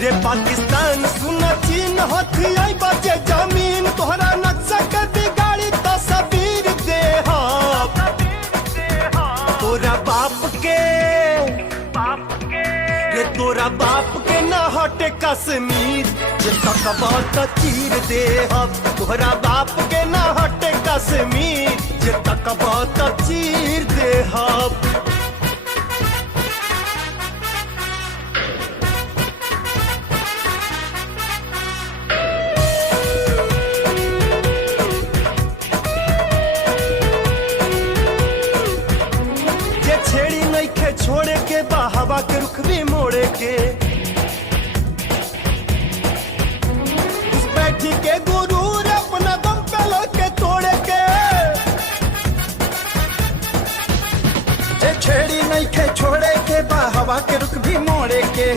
रे पाकिस्तान सुना चीन हथी आई बचे जमीन तोहरा नक्शा के बिगाड़ी तस्वीर दे तोरा बाप के रे तोरा बाप के न हटे कश्मीर जे तकबा त चीर दे तोहरा बाप के न हटे कश्मीर जे तकबा त चीर दे छेड़ी नहीं खे छोड़े के हवा के रुख भी मोड़े के उस बैठी के गुरूर अपना दम पे लड़के तोड़े के छेड़ी नहीं खे छोड़े के हवा के रुख भी मोड़े के